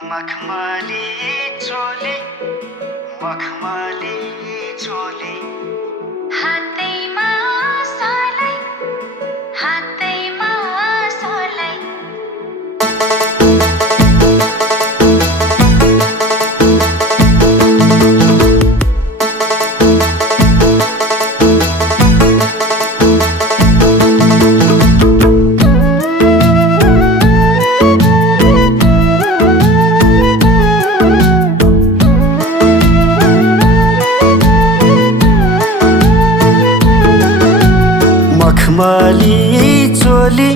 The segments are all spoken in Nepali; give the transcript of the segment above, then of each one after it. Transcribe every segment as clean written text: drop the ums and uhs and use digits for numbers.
मखमली चोली मखमली चोली हातैमा सलाई हातैमा सलाई मखमली चोली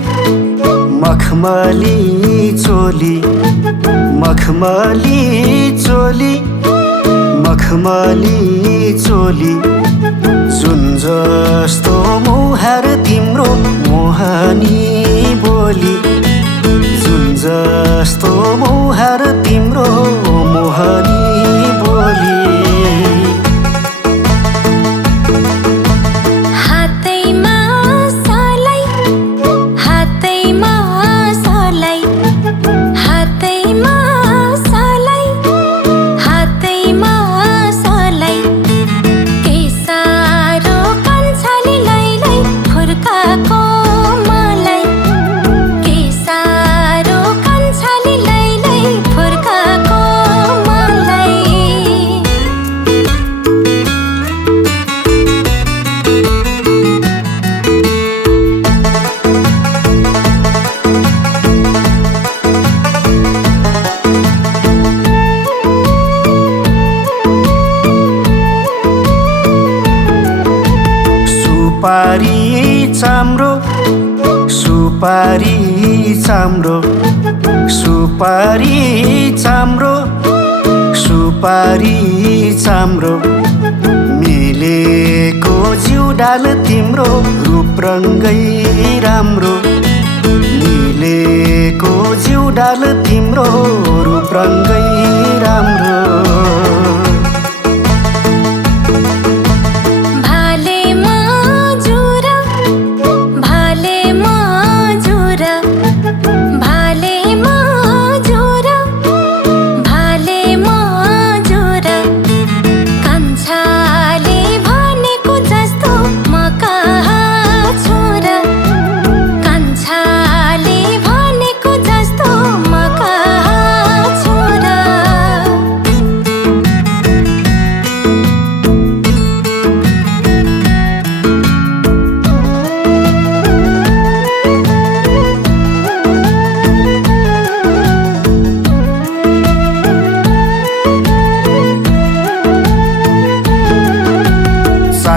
मखमली चोली मखमली चोली मखमली चोली जुन जस्तो मुहार तिम्रो मोहनी बोली जुन जस्तो मुहार तिम्रो मोहनी बोली सुपारी चाम्रो सुपारी चाम्रो सुपारी चाम्रो सुपारी चाम्रो मिलेको जिउडाल तिम्रो रूप रङ्गै राम्रो मिलेको जिउडाल तिम्रो रूप रङ्गै राम्रो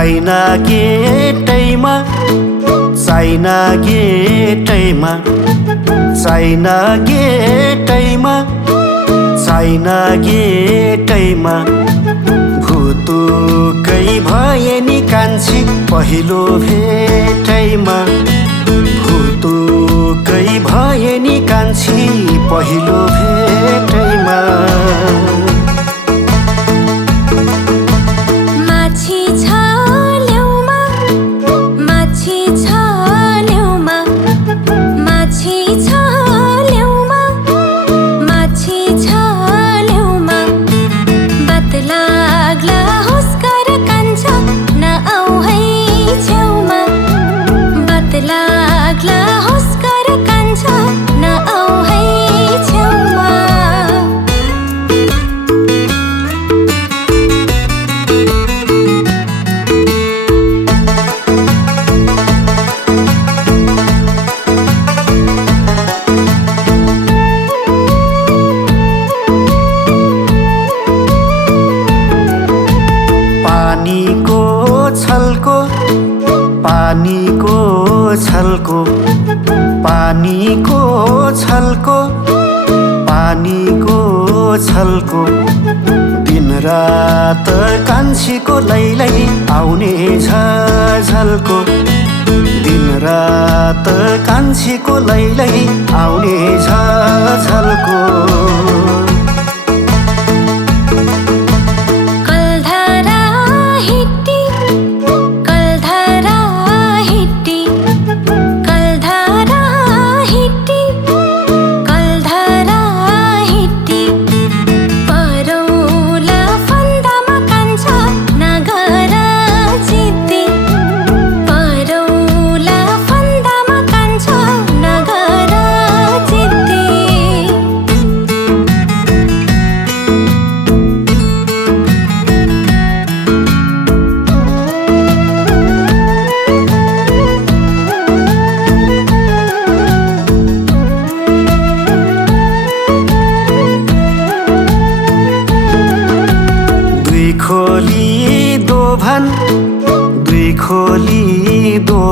चाइना गेटैमा चाइना गेटैमा चाइना गेटैमा चाइना गेटैमा भुतुकै भए नि कान्छी पहिलो भेटैमा भुतुकै भए नि कान्छी पहिलो भेटैमा पानीको छलको पानीको छलको पानीको छलको दिन रात कान्छीको लैलै आउने झलको दिन रात कान्छीको लैलै आउने झलको कलधरा हिट्टी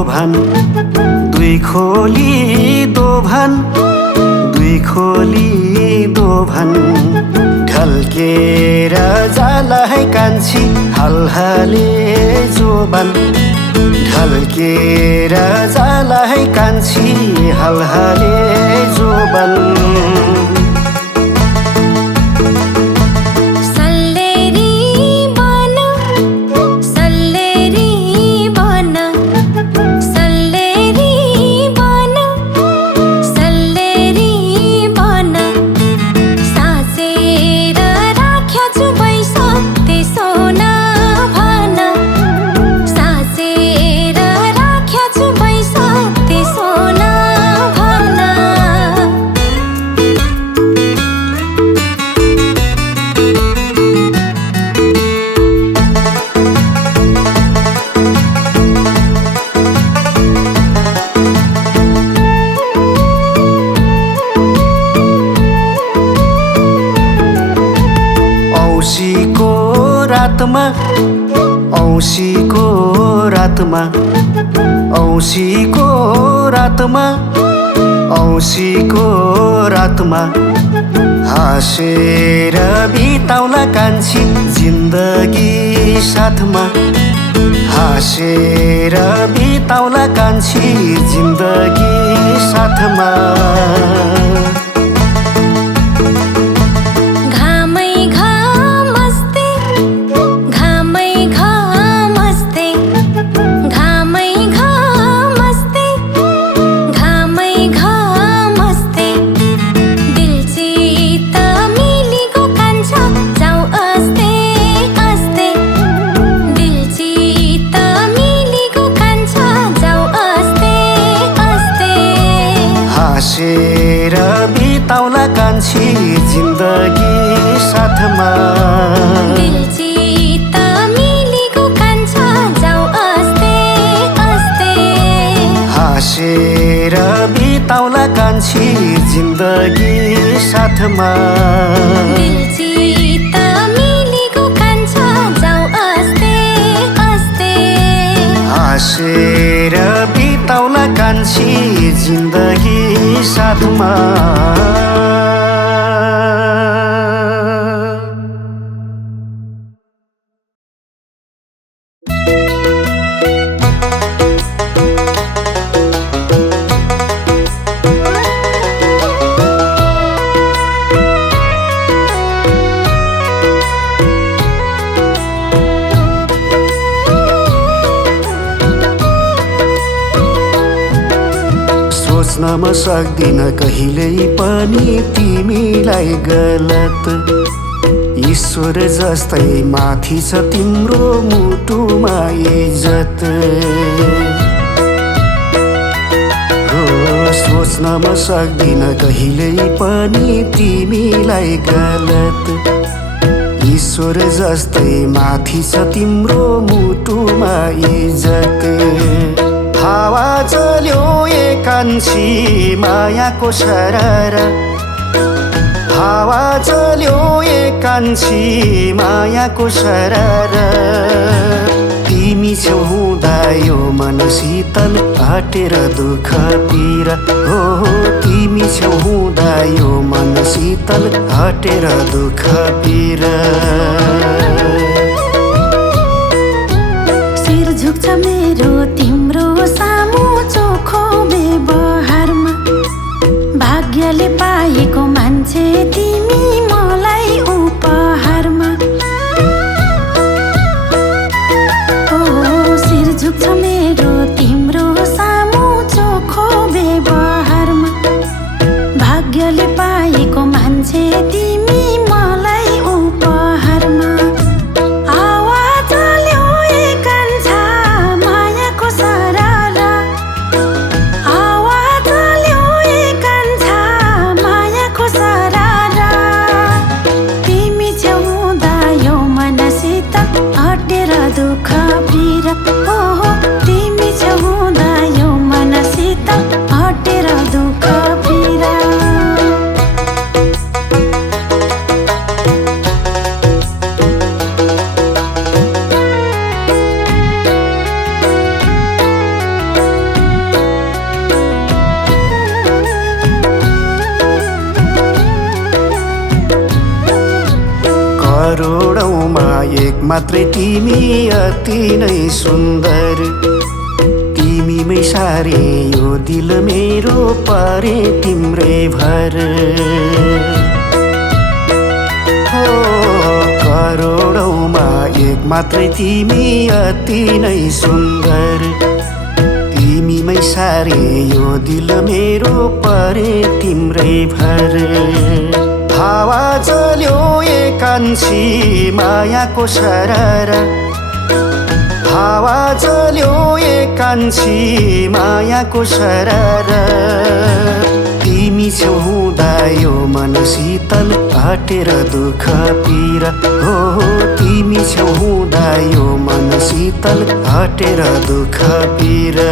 दोभान दुई खोली दोभान दुई खोली दोभान ढल्केर जाला है कान्छी हलहले जोबान ढल्केर जाला है कान्छी हलहले जोबान औँसीको रातमा औँसीको रातमा औँसीको रातमा हाँसेर बिताउला कान्छी जिन्दगी साथमा हाँसेर बिताउला कान्छी जिन्दगी साथमा हाँसेर बिताउला कान्छी जिन्दगी साथमा दिलचित मिलेको कान्छा जाऊ आस्ते आस्ते हाँसेर बिताउला कान्छी जिन्दगी साथमा दिलचित मिलेको कान्छा जाऊ आस्ते आस्ते हाँसेर बिताउला कान्छी जिन्दगी साथमा सोच्न सक्दिन कहिल्यै पनि तिमीलाई गलत ईश्वर जस्तै माथि छ तिम्रो मुटुमा इज्जत सोच्न सक्दिन कहिल्यै पनि तिमीलाई गलत ईश्वर जस्तै माथि छ तिम्रो मुटुमा इज्जत हावा चल्यो कान्छी मायाको सररा हावा चल्यो कान्छी मायाको सररा तिमी छेउ हुँदा यो मन शीतल हटेर दुःख पीरा हो तिमी छेउ हुँदा यो मन शीतल हटेर दुःख पीरा शिर झुक्छ मेरो तिम्रो सामु चोखो व्यवहारमा भाग्यले पाएको मान्छे तिमी मलाई उपहारमा शिर झुक्छ मेरो तिम्रो सामु चोखो व्यवहारमा भाग्यले पाएको मान्छे तिमी मलाई उपहारमा आवाज ल्याउ कान्छा करोडौँमा एक मात्रै तिमी अति नै सुन्दर तिमीमै सारे यो दिल मेरो परे तिम्रै भर हो करोडौँमा एक मात्रै तिमी अति नै सुन्दर तिमीमै सारे यो दिल मेरो परे तिम्रै भर हावा चल्यो एकान्छी मायाको सररा हावा चल्यो एकान्छी मायाको सररा तिमी छेउ हुँदा यो मन शीतल हटेर दुःख पीरा हो तिमी छेउ हुँदा यो मन शीतल हटेर दुःख पीरा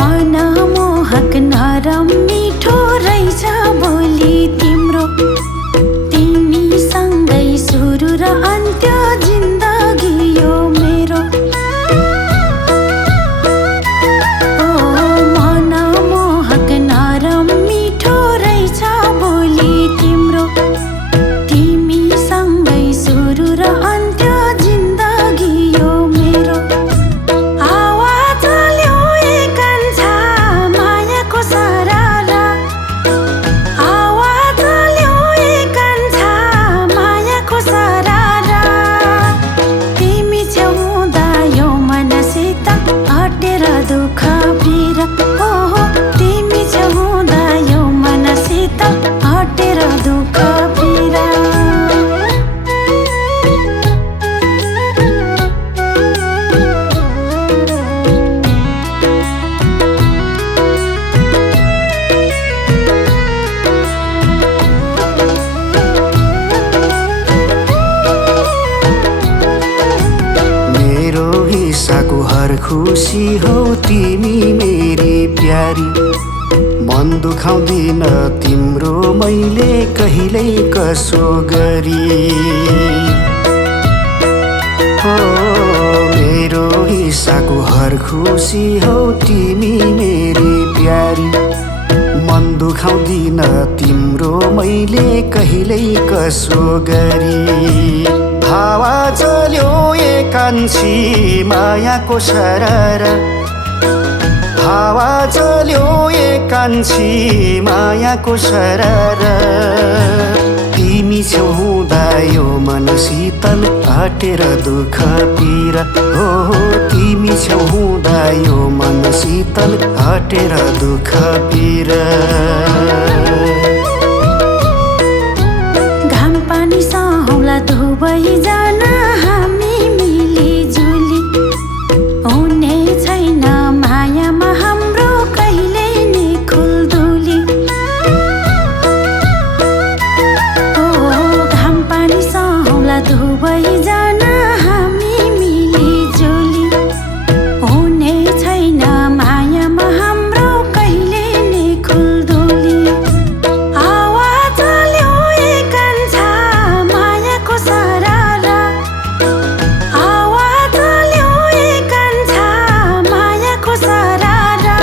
मनमोहक नरम मिठो रहेछ बोली तिम्रो तिमीसँगै सुरु र अन्त्य जिन्दगी यो मेरो ओ मनमोहक नरम मिठो रहेछ बोली तिम्रो तिमीसँगै सुरु र अन्त्य जिन्दगी यो मेरो आवाज चल्यो एकान्छा मायाको सररा आवाज चल्यो एकान्छा मायाको सररा तिमी छेउ हुँदा यो मन शीतल हटेर दुःख पीरा ओहो तिमी छेउ हुँदा यो मन शीतल हटेर दुःख पीरा मेरो हिस्साको हर खुसी हौ तिमी मेरी प्यारी मन दुखाउँदिन तिम्रो मैले कहिल्यै कसो गरी हो मेरो हिस्साको हर खुसी हौ तिमी मेरी प्यारी मन दुखाउँदिन तिम्रो मैले कहिल्यै कसो गरी हावा चल्यो एकान्छी मायाको सररा हावा चल्यो एकान्छी मायाको सररा तिमी छेउ हुँदा यो मन शीतल हटेर दुःख पीरा हो तिमी छेउ हुँदा यो मन शीतल हटेर दुःख पीरा घाम पानी सहौला दुवैजना हामी मिलिजुली हुने छैन मायामा हाम्रो कहिल्यै नि खुल्दुली ओ घाम पानी सहौला दुवैजना हामी मिलिजुली हुने छैन मायामा हाम्रो कहिल्यै नि खुल्दुली आवाज चल्यो एकान्छा मायाको सररा आवाज चल्यो एकान्छा मायाको सररा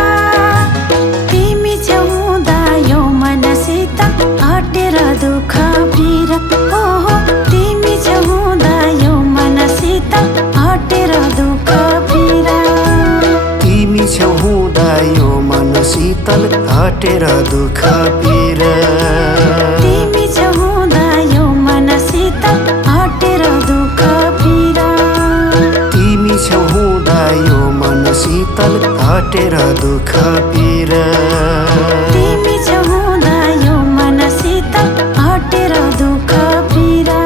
तिमी छेउ हुँदा यो मन शीतल हटेर दुःख पीरा ओहो तिमी छेउ हुँदा यो मन शीतल हटेर दुःख पीरा तिमी छेउ हुँदा यो मन शीतल हटेर दुःख पीरा तिमी छेउ हुँदा यो मन शीतल हटेर दुःख पीरा तिमी छेउ हुँदा यो मन शीतल हटेर दुःख पीरा तिमी छेउ हुँदा यो मन शीतल हटेर दुःख पीरा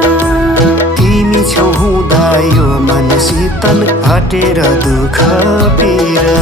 तिमी छेउ हुँदा यो मन शीतल हटेर दुःख पीरा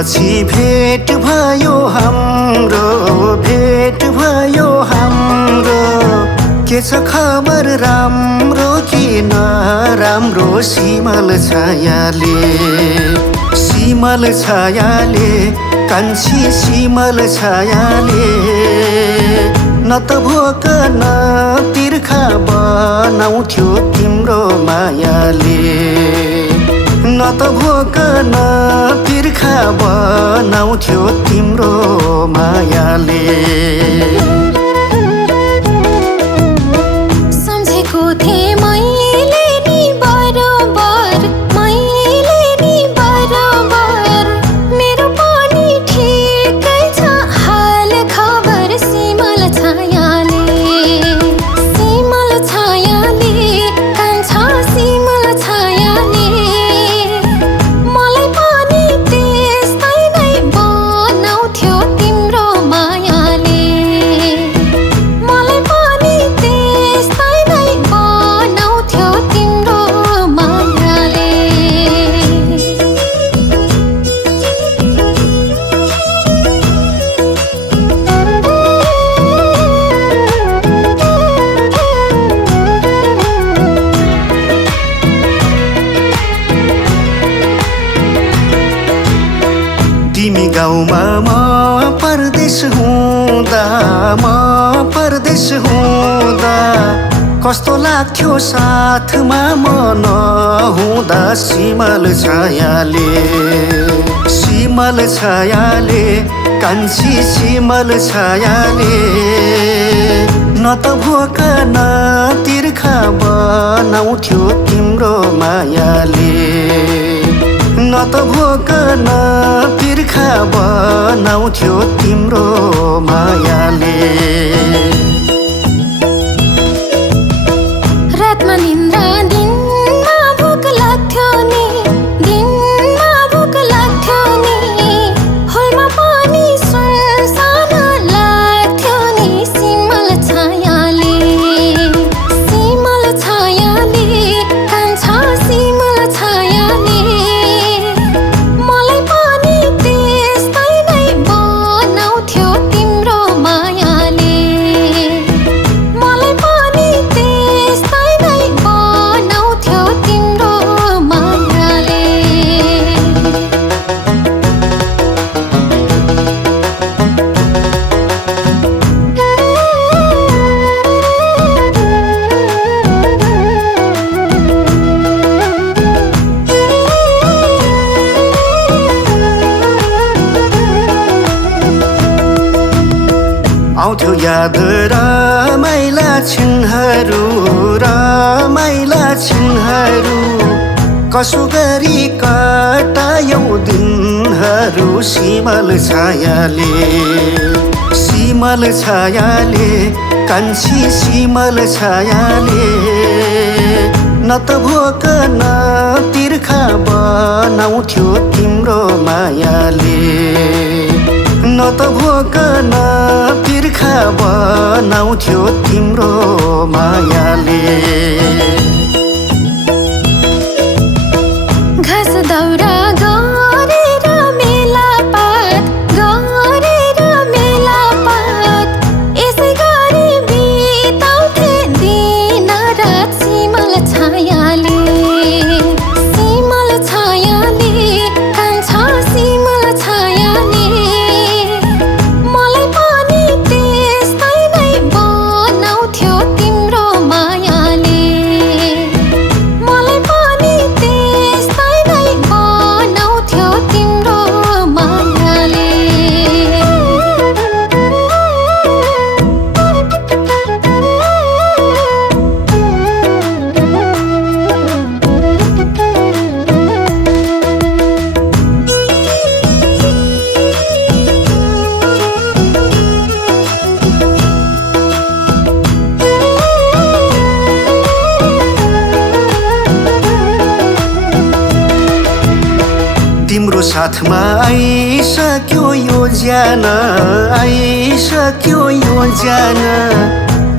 पछि भेट भयो हाम्रो, भेट भयो हाम्रो। के छ खबर राम्रो कि नराम्रो? सिमल छायाले, सिमल छायाले, कान्छी सिमल छायाले। न त भोक न तिर्खा बनाउँथ्यो तिम्रो मायाले, न त भोक न तिर्खा बनाउँथ्यो तिम्रो मायाले। सम्झेको थिएँ मैले नि बरोबर, मैले नि बरोबर। मेरो पनि ठिकै छ हाल खबर। सिमल छायाले, सिमल छायाले, कान्छा सिमल छायाले। मलाई पनि त्यस्तै नै बनाउँथ्यो तिम्रो मायाले, मलाई पनि त्यस्तै नै बनाउँथ्यो तिम्रो मायाले। तिमी गाउँमा म परदेश हुँदा, म परदेश हुँदा कस्तो लाग्थ्यो साथमा म नहुँदा। सिमल छायाले, सिमल छायाले, कान्छी सिमल छायाले। न त भोक न तिर्खा बनाउँथ्यो तिम्रो मायाले, न त भोक न तिर्खा बनाउँथ्यो तिम्रो मायाले। रातमा निन्द्रा दिनमा भोक लाग्थ्यो नि, दिनमा भोक लाग्थ्यो नि। होलमा पनि सुनसान लाग्थ्यो नि। सिमल छायाले, सिमल छायाले, कान्छा सिमल छायाले। मलाई पनि त्यस्तै नै बनाउँथ्यो तिम्रो मायाले, मलाई पनि त्यस्तै नै बनाउँथ्यो तिम्रो मायाले। आउँथ्यो याद रमाइला क्षणहरू, रमाइला क्षणहरू। कसो गरी कटायौ दिनहरू। सिमल छायाले, सिमल छायाले, कान्छी सिमल छायाले। न त भोक न तिर्खा बनाउँथ्यो तिम्रो मायाले, न त भोक न तिर्खा बनाउँथ्यो तिम्रो मायाले। घाँस दाउरा गरेर मेलापात, गरेर मेलापात। यसै गरी बिताउँथे दिन रात। सिमल छायाले, सिमल छायाले, कान्छा सिमल छायाले। मलाई पनि त्यस्तै नै बनाउँथ्यो तिम्रो मायाले, मलाई पनि त्यस्तै नै बनाउँथ्यो तिम्रो मायाले। तिम्रो साथमा आइसक्यो यो ज्यान, आइसक्यो यो ज्यान।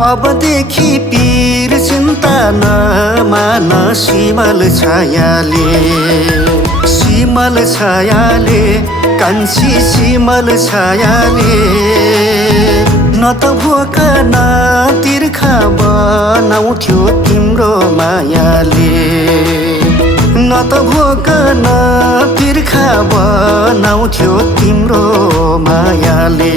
अबदेखि पीर चिन्ता नमान। सिमल छायाले, सिमल छायाले कान्छी सिमल छायाले न त भोक न तिर्खा बनाउँथ्यो तिम्रो मायाले न त भोक न तिर्खा बनाउँथ्यो तिम्रो मायाले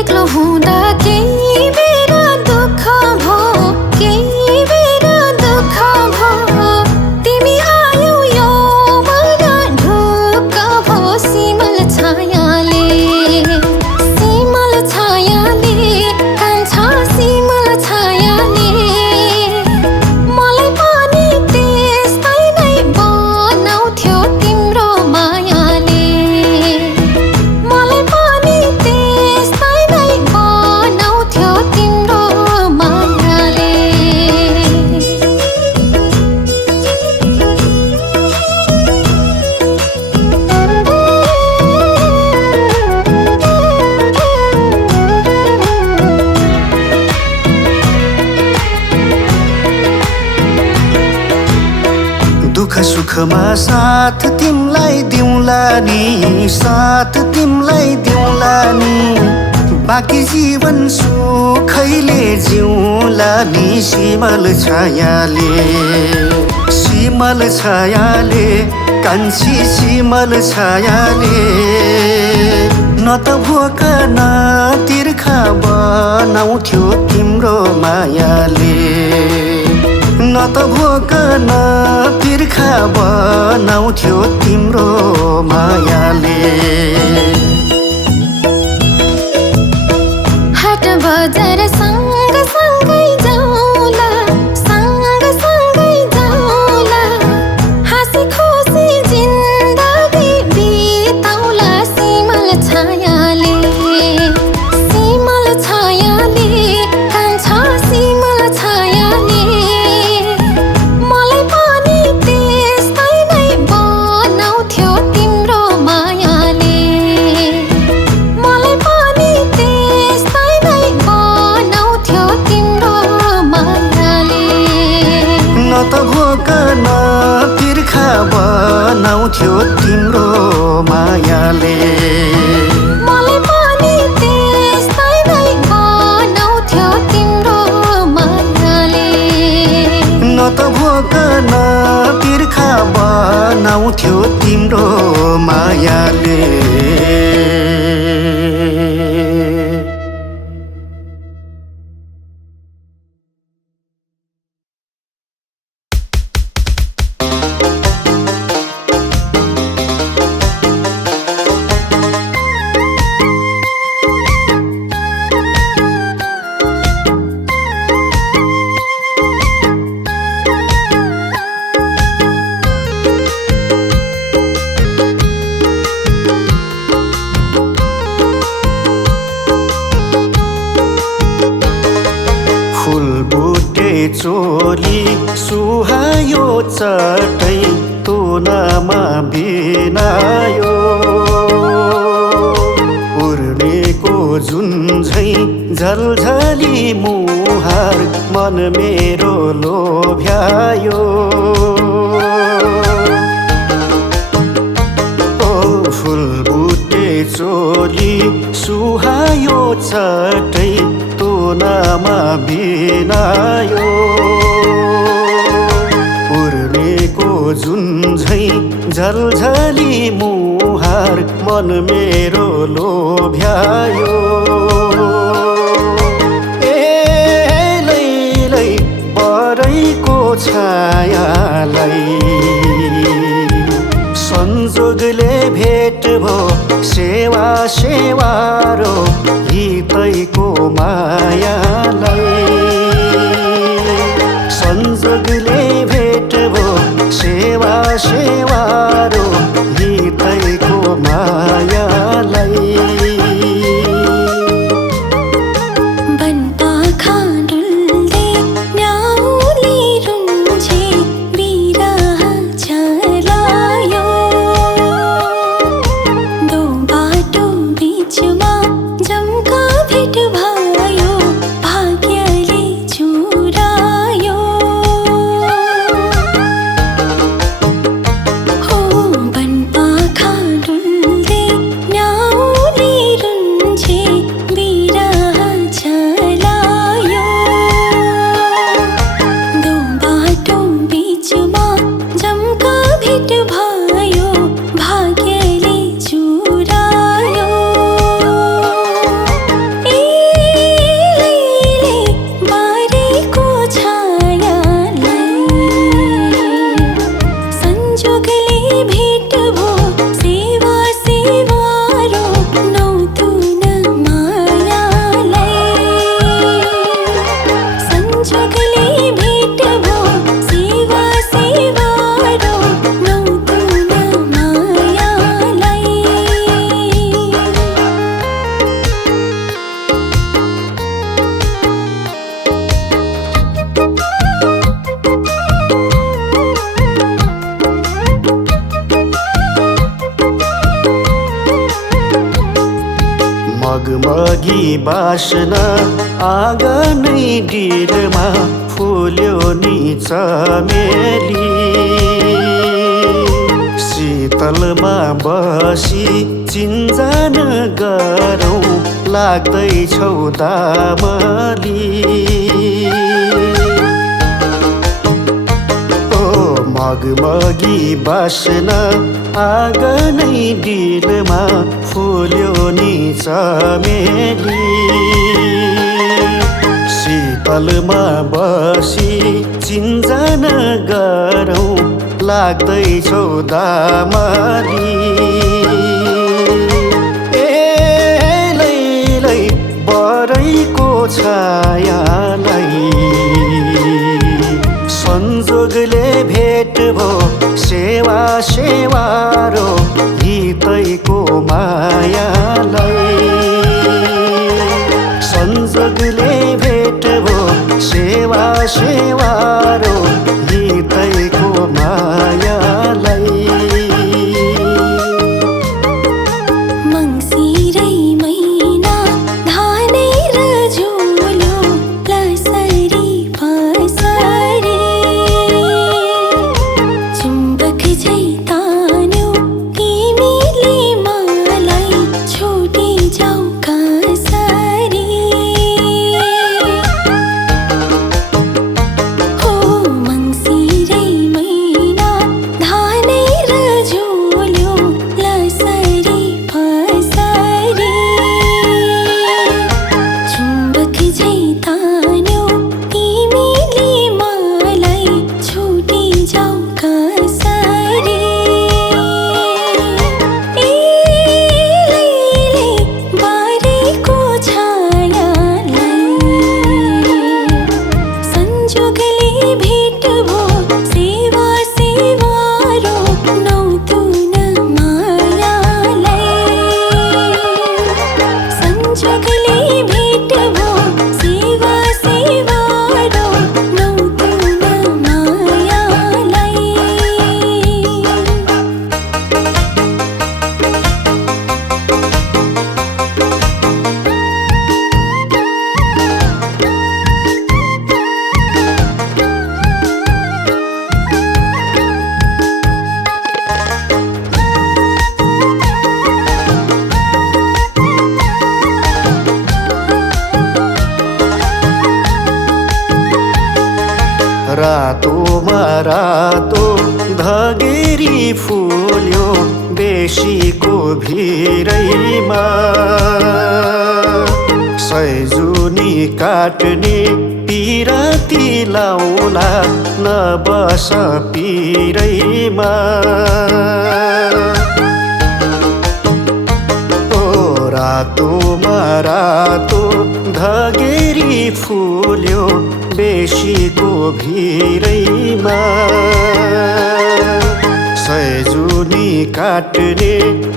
एक्लो हुँदा केही बेला दुःख भो केही बेला दुःख भो तिमी आयौ यो मन ढुक्क भो सिमल छायाले कान्छा सिमल छायाले मलाई पनि त्यस्तै नै बनाउँथ्यो तिम्रो मायाले मलाई पनि त्यस्तै नै बनाउँथ्यो तिम्रो मायाले दुःख सुखमा साथ तिमलाई दिउँला नि साथ तिमलाई दिउँला नि बाँकी जीवन सुखैले जिउँला नि सिमल छायाले कान्छी सिमल छायाले न त भोक न तिर्खा बनाउँथ्यो तिम्रो मायाले न त भोक न तिर्खा बनाउँथ्यो तिम्रो मायाले हाट बजार सँगसँगै जाउँला सँगसँगै जाउँला हाँसी खुसी जिन्दगी बिताउला सिमल छायाले कान्छा सिमल छायाले मलाई पनि त्यस्तै नै बनाउँथ्यो तिम्रो मायाले मलाई पनि त्यस्तै नै बनाउँथ्यो तिम्रो मायाले न त भोक न तिर्खा बनाउँथ्यो तिम्रो मायाले मलाई पनि त्यस्तै नै बनाउँथ्यो तिम्रो मायाले न त भोक न तिर्खा बनाउँथ्यो तिम्रो मायाले चोली सुहायो चटै तुनामा बिनायो उर्नेको जुन झै झलझली मुहार मन मेरो लोभ्यायो ओ फुलबुटे चोली सुहायो चटै तुनामा बिनायो उर्नेको जुन झै झलझली मुहार मन मेरो लोभ्यायो लै परैको छायालाई संजोगले भेट भो सेवा सेवारो हितैको मायालाई संजोगले भेट भो सेवा सेवारो हितैको मायालाई मगी बासना आँगनै डिलमा फुल्यो नि चमेली शीतलमा बसी चिन्जान गरौँ लाग्दैछौ दामली मगी बासना आँगनै डिलमा फुल्यो नि चमेली शीतलमा बसी चिन्जान गरौँ लाग्दैछौ दामली लै बरैको छायालाई संजोगले भेट भो सेवा सेवारो हितैको मायालाई संजोगले भेट भो सेवा सेवारो हितैको मायालाई मङ्सिरै महिना धानै र झोलो लसरी फसरी चुम्बक झै तान्यो तिमीले मलाई छोडी जाऊ कसरी हो मङ्सिरै महिना धानै र झोलो लसरी फसरी चुम्बक झै तान्यो तिमीले मलाई छोडी जाऊ कसरी बारेको छायालाई संजोगले भेट भो सेवा सेवारो नौतुन मायालाई संजोगले भेट भो सेवा सेवारो नौतुन मायालाई रातोमा रातो धगेरी फुल्यो बेसीको भिरैमा सैजुनी काट्ने पिराती लाउला नबस पिरैमा रातोमा रातो धगेरी फुल्यो बेसीको भिरैमा सैजुनी काट्ने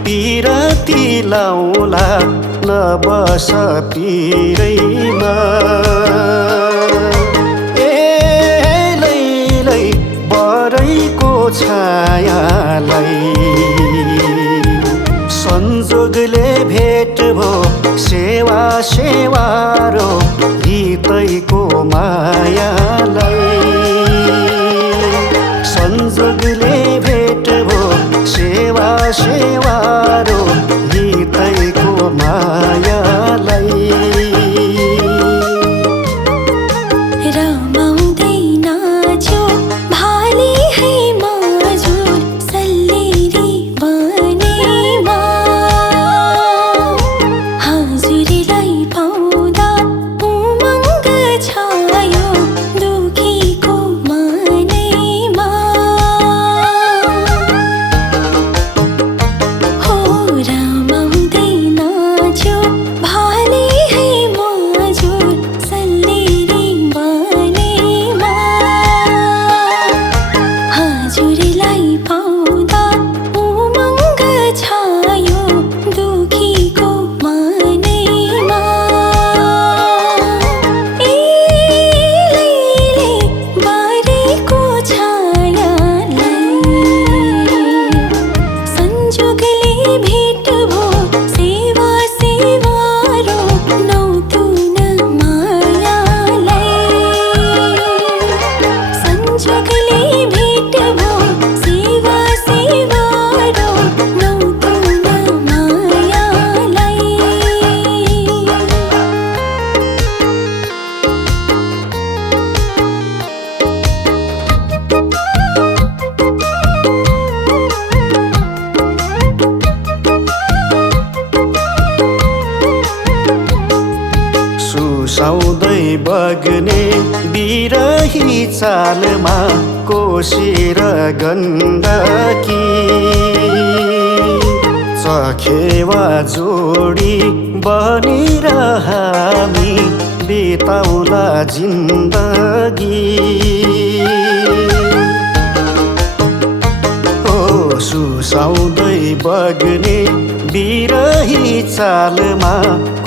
पिराती लाउला नबस पिरैमा लै बरैको छायालाई संजोगले भेट भो सेवा सेवारो हितैको मायालाई संजोगले भेट भो सेवा सेवारो हितैको मायालाई रमाउँदै नाच्यो भाले है मजुर सल्लेरी बनेमा हजुरलाई पाउँदा उमङ्ग छायो दुखीको मनैमा हो रमाउँदै नाच्यो भाले है मजुर सल्लेरी बनेमा हजुरलाई पाउँदा उमङ्ग छायो दुखीको मनैमा बारेको छायालाई संजोगले भेट भो सेवा सेवारो चालमा कोशी र गण्डकी चखेवा जोडी बनेर हामी बिताउला जिन्दगी ओ सुसाउँदै बग्ने बिरही चालमा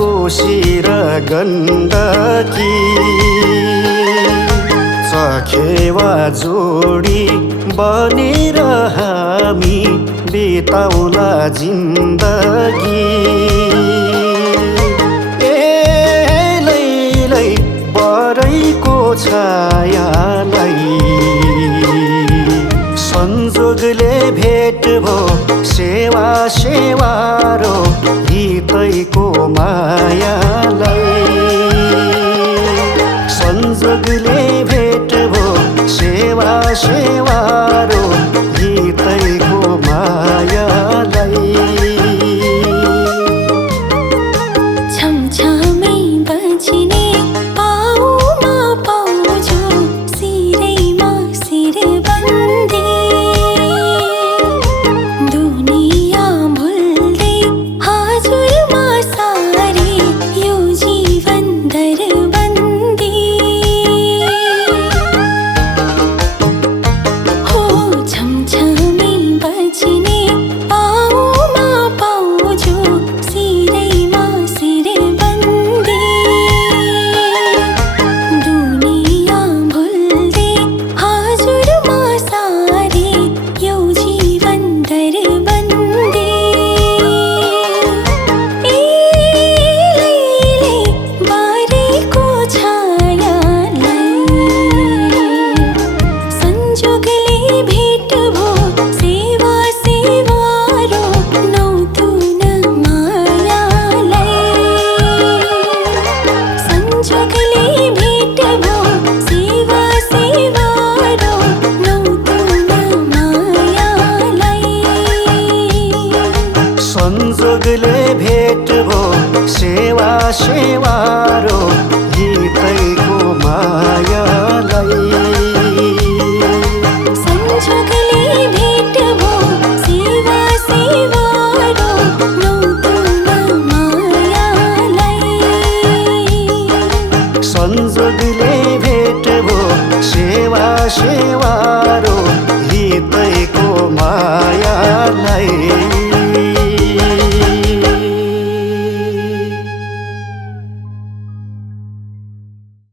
कोशी र गण्डकी चखेवा जोडी बनेर हामी बिताउला जिन्दगी ए लैलै बरैको छायालाई संजोगले भेट भो सेवा सेवारो हितैको मायालाई संजोगले भेट भो सेवा सेवारो